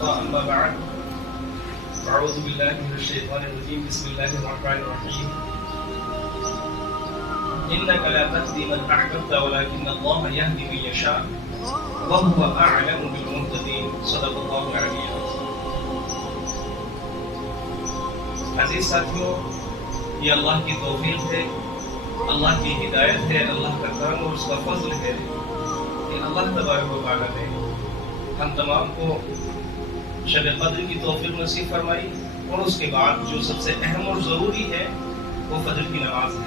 وكفى أما بعد أعوذ بالله من الشيطان الرجيم بسم الله الرحمن الرحيم إنك لا تهدي من أحببت ولكن الله يهدي من يشاء وهو أعلم بالمهتدين صدق الله العلي العظيم. عزیز ساتھیوں، یہ اللہ کی توفیق ہے، اللہ کی ہدایت ہے، اللہ کا کرم اور اس کا فضل ہے کہ اللہ تبارک و تعالیٰ نے ہم تمام کو شب قدر کی توفیق نصیب فرمائی، اور اس کے بعد جو سب سے اہم اور ضروری ہے وہ فجر کی نماز ہے.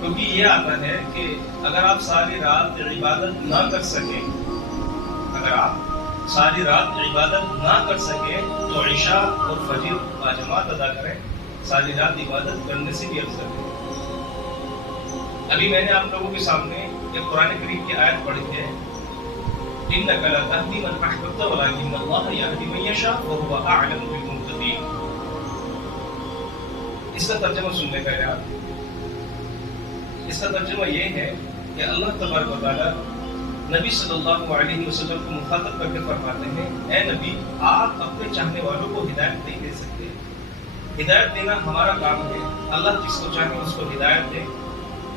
کیونکہ یہ آتا ہے کہ اگر آپ ساری رات عبادت نہ کر سکیں تو عشاء اور فجر باجماعت ادا کریں. ساری رات عبادت کرنے سے بھی افضل ہے. ابھی میں نے آپ لوگوں کے سامنے ایک قرآن کریم کی آیت پڑھی ہے، إِنَّكَ لَا تَهْدِي مَنْ أَحْبَبْتَ وَلَكِنَّ اللَّهَ يَهْدِي مَن يَشَاءُ وَهُوَ أَعْلَمُ بِالْمُهْتَدِينَ. اس کا ترجمہ سننے کا یاد. اس کا ترجمہ یہ ہے کہ اللہ تبارک و تعالیٰ نبی صلی اللہ علیہ وسلم کو مخاطب کر کے فرماتے ہیں، اے نبی، آپ اپنے چاہنے والوں کو ہدایت نہیں دے سکتے. ہدایت دینا ہمارا کام ہے. اللہ جس کو چاہے اس کو ہدایت دے،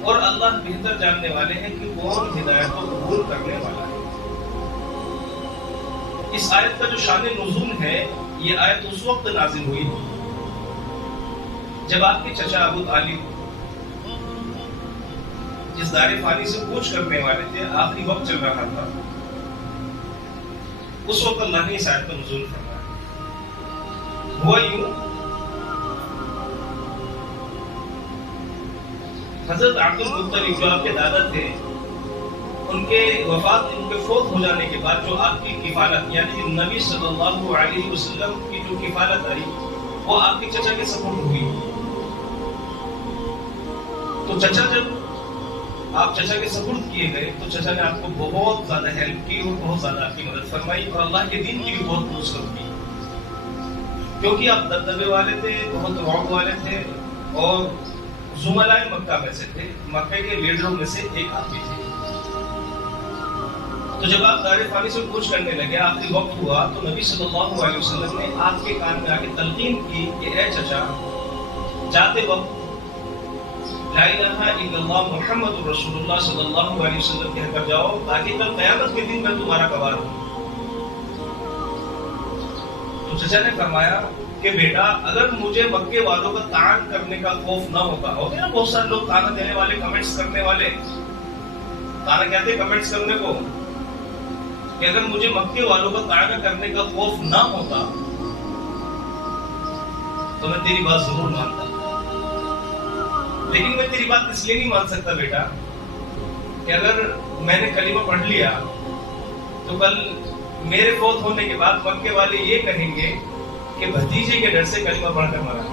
اور اللہ بہتر جاننے والے ہیں کہ کون ہدایت کو قبول کرنے والا ہے. اس آیت کا جو شان نزول ہے، یہ آیت اس وقت نازل ہوئی جب آپ کے چچا ابو طالب جس دار فانی سے کوچ کرنے والے تھے، آخری وقت چل رہا تھا، اس وقت اللہ نے اس آیت کا نزول فرمایا. ہوا یوں، حضرت عبد المطلب جو آپ کے دادا تھے، ان کے فوت ہو جانے کے بعد جو آپ کی کفالت، یعنی نبی صلی اللہ علیہ وسلم کی جو کفالت آئی، وہ آپ کے چچا کے سپرد ہوئی. تو جب آپ چچا کے سپرد کیے گئے تو چچا نے آپ کو بہت زیادہ ہیلپ کی اور بہت زیادہ آپ کی مدد فرمائی، اور اللہ کے دین کی بھی بہت نصرت کی. کیونکہ آپ دبدبے والے تھے، بہت رعب والے تھے، اور زملائے مکہ میں سے تھے، مکہ کے لیڈروں میں سے ایک آدمی تھے. تو جب آپ دار فانی سے کوچ کرنے لگے، آخری وقت ہوا، تو نبی صلی اللہ علیہ وسلم نے آپ کے کان میں آ کے تلقین کی کہ اے چچا، جاتے وقت لا الہ الا اللہ محمد رسول اللہ صلی اللہ علیہ وسلم کہہ کر جاؤ، تاکہ کل قیامت کے دن میں تمہارا گواہ ہوں. تو چچا نے فرمایا کہ بیٹا، اگر مجھے مکے والوں کا طعن کرنے کا خوف نہ ہوتا، ہوتے نا بہت سارے لوگ طعن دینے والے، کمنٹس کرنے والے، طعن کہتے ہیں کمنٹس کرنے کو، کہ اگر مجھے مکے والوں کا طعن کرنے کا خوف نہ ہوتا تو میں تیری بات ضرور مانتا. لیکن میں تیری بات اس لیے نہیں مان سکتا بیٹا کہ اگر میں نے کلمہ پڑھ لیا تو کل میرے فوت ہونے کے بعد مکے والے یہ کہیں گے کہ بھتیجے کے ڈر سے کلمہ پڑھ کر مرا.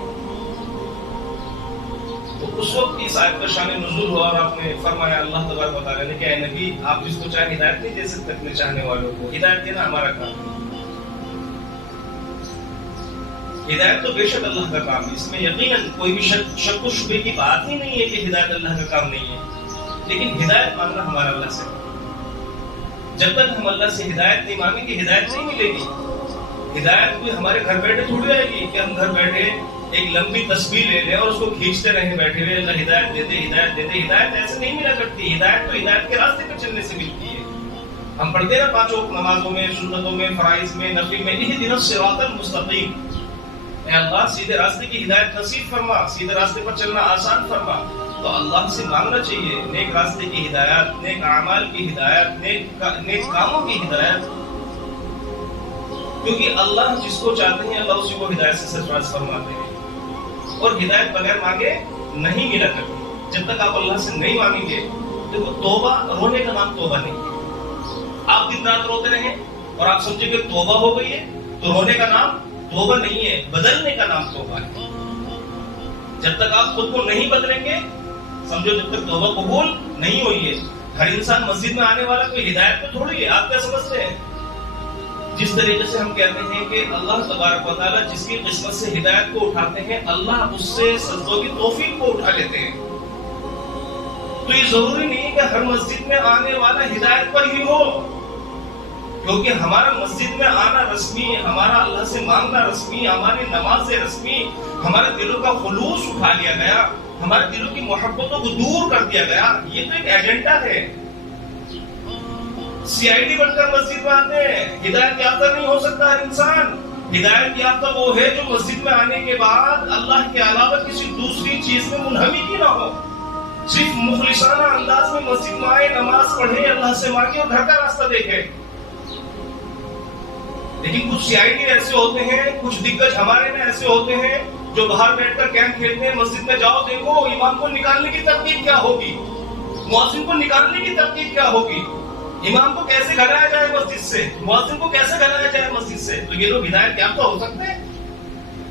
تو اس وقت اس آیت کا شان نزول ہوا، اور آپ نے فرمایا اللہ تبارک و تعالیٰ نے کہ اے نبی، آپ جس کو چاہے ہدایت نہیں دے سکتے اپنے چاہنے والوں کو، ہدایت دینا ہمارا کام ہے. ہدایت تو بے شک اللہ کا کام ہے، اس میں یقیناً کوئی بھی شک و شبے کی بات ہی نہیں ہے کہ ہدایت اللہ کا کام نہیں ہے. لیکن ہدایت مانگنا ہمارا اللہ سے. جب تک ہم اللہ سے ہدایت نہیں مانگیں گے، ہدایت نہیں ملے گی. ہدایت کوئی ہمارے گھر بیٹھے تھوڑی آئے گی کہ ہم گھر بیٹھے ایک لمبی تسبیح لے لیں اور اس کو کھینچتے رہیں بیٹھے ہوئے، اللہ ہدایت دے دے، ہدایت دے دے. ہدایت ایسے نہیں ملا کرتی. ہدایت تو ہدایت کے راستے پر چلنے سے ملتی ہے. ہم پڑھتے ہیں نا پانچوں نمازوں میں، سنتوں میں، فرائض میں، نفل میں، اہدنا الصراط المستقیم، اے اللہ سیدھے راستے کی ہدایت نصیب فرما، سیدھے راستے پر چلنا آسان فرما. تو اللہ سے مانگنا چاہیے نیک راستے کی ہدایت، نیک اعمال کی ہدایت، نیک کاموں کی ہدایت. کیونکہ اللہ جس کو چاہتے ہیں اللہ اسی کو ہدایت سے سرفراز فرماتے ہیں. اور ہدایت بغیر مانگے نہیں ملا کرتی. جب تک آپ اللہ سے نہیں مانگیں گے، دیکھو توبہ رونے کا نام توبہ نہیں ہے. آپ دن رات روتے رہیں اور آپ سمجھیں کہ توبہ ہو گئی ہے، تو رونے کا نام توبہ نہیں ہے، بدلنے کا نام توبہ ہے. جب تک آپ خود کو نہیں بدلیں گے، سمجھو جب تک توبہ قبول نہیں ہوئی ہے. ہر انسان مسجد میں آنے والا کوئی ہدایت تو تھوڑی ہے. آپ کیا سمجھتے ہیں؟ جس طریقے سے ہم کہتے ہیں کہ اللہ تبارک و تعالیٰ جس کی قسمت سے ہدایت کو اٹھاتے ہیں، اللہ اس سے سجدوں کی توفیق کو اٹھا لیتے ہیں. تو یہ ضروری نہیں ہے کہ ہر مسجد میں آنے والا ہدایت پر ہی ہو. کیونکہ ہمارا مسجد میں آنا رسمی، ہمارا اللہ سے مانگنا رسمی، ہماری نماز رسمی، ہمارے دلوں کا خلوص اٹھا لیا گیا، ہمارے دلوں کی محبتوں کو دور کر دیا گیا، یہ تو ایک ایجنڈا ہے۔ سی آئی ڈی بن کر مسجد میں آتے ہیں، ہدایت یافتہ نہیں ہو سکتا ہر انسان۔ ہدایت یافتہ وہ ہے جو مسجد میں آنے کے بعد اللہ کے علاوہ کسی دوسری چیز میں منہمک ہی نہ ہو، صرف مخلصانہ انداز میں مسجد میں آئے، نماز پڑھے، اللہ سے مانگے اور گھر کا راستہ دیکھے۔ لیکن کچھ سی آئی ڈی ایسے ہوتے ہیں، کچھ دگگج ہمارے میں ایسے ہوتے ہیں جو باہر بیٹھ کر گیم کھیلتے ہیں، مسجد میں جاؤ دیکھو امام کو نکالنے کی ترتیب کیا ہوگی، مؤذن کو نکالنے کی ترتیب کیا ہوگی، امام کو کیسے گھلایا جائے مسجد سے، مؤذن کو کیسے گھلایا جائے مسجد سے۔ تو یہ لوگ ہدایت یافتہ ہو سکتے ہیں؟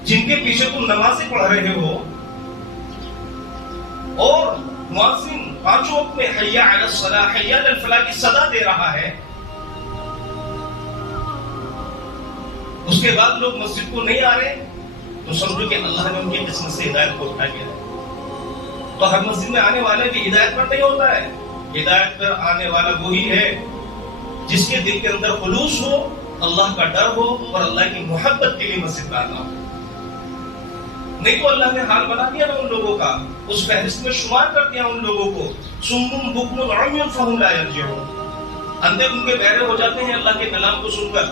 جن کے پیچھے تم نمازیں پڑھ رہے ہو اور مؤذن پانچوں وقت میں حی علی الصلاۃ حی علی الفلاح کی صدا دے رہا ہے، اس کے بعد لوگ مسجد کو نہیں آ رہے، تو سمجھو کہ اللہ نے ان کی قسمت سے ہدایت کو اٹھا لیا ہے۔ تو ہر مسجد میں آنے والے کی ہدایت پر نہیں ہوتا ہے، ہدایت پر آنے والا وہی ہے جس کے دل کے اندر خلوص ہو، اللہ کا ڈر ہو اور اللہ کی محبت کے لیے مسجد میں آنا ہو۔ نہیں تو اللہ نے حال بنا دیا نا ان لوگوں کا، اس فہرست میں شمار کر دیا ان لوگوں کو، صم بکم عمی فہم لا یرجعون، اندھے گنگے بہرے ہو جاتے ہیں اللہ کے کلام کو سن کر۔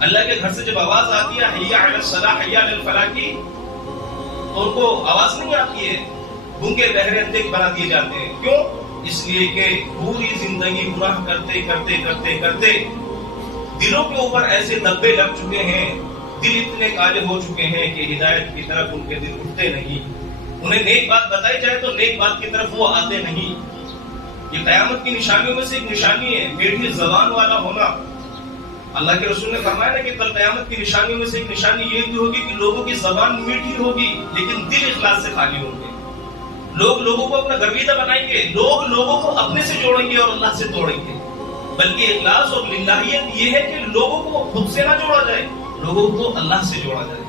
اللہ کے گھر سے جب آواز آتی ہے حی علی الصلاۃ حی علی الفلاح کی، تو ان کو آواز نہیں آتی ہے، گنگے بہرے اندھے بنا دیے جاتے ہیں۔ کیوں؟ اس لیے کہ پوری زندگی گناہ کرتے کرتے کرتے کرتے دلوں کے اوپر ایسے دبے لگ چکے ہیں، دل اتنے کالے ہو چکے ہیں کہ ہدایت کی طرف ان کے دل اٹھتے نہیں، انہیں نیک بات بتائی جائے تو نیک بات کی طرف وہ آتے نہیں۔ یہ قیامت کی نشانیوں میں سے ایک نشانی ہے میٹھی زبان والا ہونا۔ اللہ کے رسول نے فرمایا نا کہ کل قیامت کی نشانیوں میں سے ایک نشانی یہ بھی ہوگی کہ لوگوں کی زبان میٹھی ہوگی لیکن دل اخلاص سے خالی ہوں گے۔ لوگ لوگوں کو اپنا گرویدہ بنائیں گے، لوگ لوگوں کو اپنے سے جوڑیں گے اور اللہ سے توڑیں گے، بلکہ اخلاص اور للہیت یہ ہے کہ لوگوں کو خود سے نہ جوڑا جائے، لوگوں کو اللہ سے جوڑا جائے۔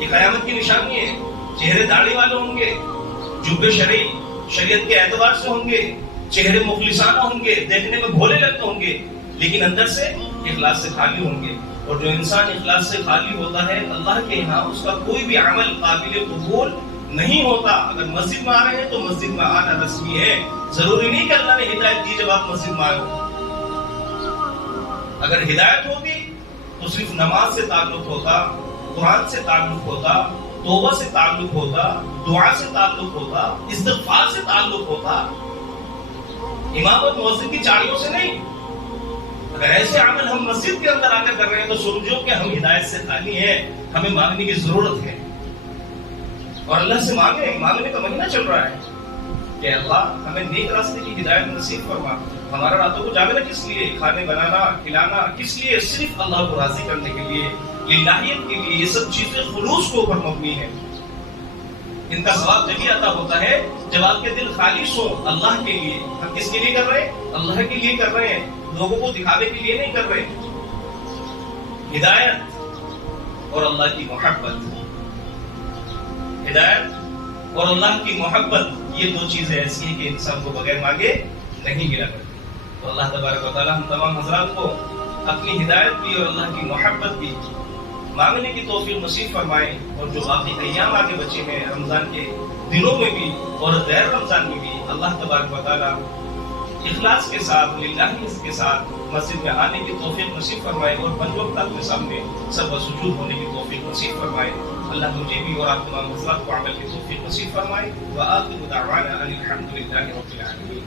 یہ قیامت کی نشانی ہے۔ چہرے داڑھی والے ہوں گے، جبے شرعی شریعت کے اعتبار سے ہوں گے، چہرے مخلصانہ ہوں گے، دیکھنے میں بھولے لگتے ہوں گے، لیکن اندر سے اخلاص سے خالی ہوں گے۔ اور جو انسان اخلاص سے خالی ہوتا ہے اللہ کے یہاں اس کا کوئی بھی عمل قابل قبول نہیں ہوتا۔ اگر مسجد میں آ رہے ہیں تو مسجد میں آنا رسمی ہے، ضروری نہیں کہ اللہ نے ہدایت دی جب آپ مسجد میں آئے ہو۔ اگر ہدایت ہوتی تو صرف نماز سے تعلق ہوتا، قرآن سے تعلق ہوتا، توبہ سے تعلق ہوتا، دعا سے تعلق ہوتا، استغفار سے تعلق ہوتا، امامت مؤذن کی چاڑیوں سے نہیں۔ اگر ایسے عمل ہم مسجد کے اندر آ کر کر رہے ہیں تو سمجھو کہ ہم ہدایت سے خالی ہیں، ہمیں مانگنے کی ضرورت ہے۔ اور اللہ سے مانگنے کا مہینہ چل رہا ہے کہ اللہ ہمیں نیک راستے کی ہدایت نصیب فرما۔ ہمارا راتوں کو جاگنا کس لیے؟ کھانے بنانا، کھلانا کس لیے؟ صرف اللہ کو راضی کرنے کے لیے، للہیت کے لیے۔ یہ سب چیزیں خلوص کے اوپر مبنی ہیں۔ ان کا ثواب جبھی عطا ہوتا ہے جب آپ کے دل خالص ہو اللہ کے لیے۔ ہم کس کے لیے کر رہے ہیں؟ اللہ کے لیے کر رہے ہیں، لوگوں کو دکھاوے کے لیے نہیں کر رہے۔ ہدایت اور اللہ کی محبت، ہدایت اور اللہ کی محبت، یہ دو چیزیں ایسی ہیں کہ انسان کو بغیر مانگے نہیں ملا کرتی۔ تو اللہ تبارک و تعالی ہم تمام حضرات کو اپنی ہدایت بھی اور اللہ کی محبت بھی مانگنے کی توفیق نصیب فرمائے، اور جو باقی ایام آگے بچے ہیں رمضان کے دنوں میں بھی اور غیر رمضان میں بھی اللہ تبارک و تعالی اخلاص کے ساتھ، للہیت کے ساتھ مسجد میں آنے کی توفیق نصیب فرمائے اور پنج وقت اپنے سامنے سب سجود ہونے کی توفیق نصیب فرمائے۔ اللہ مجھے بھی اور آپ تمام حضرات کو عمل کی توفیق نصیب فرمائے۔ وآخر دعوانا ان الحمد للہ رب العالمین۔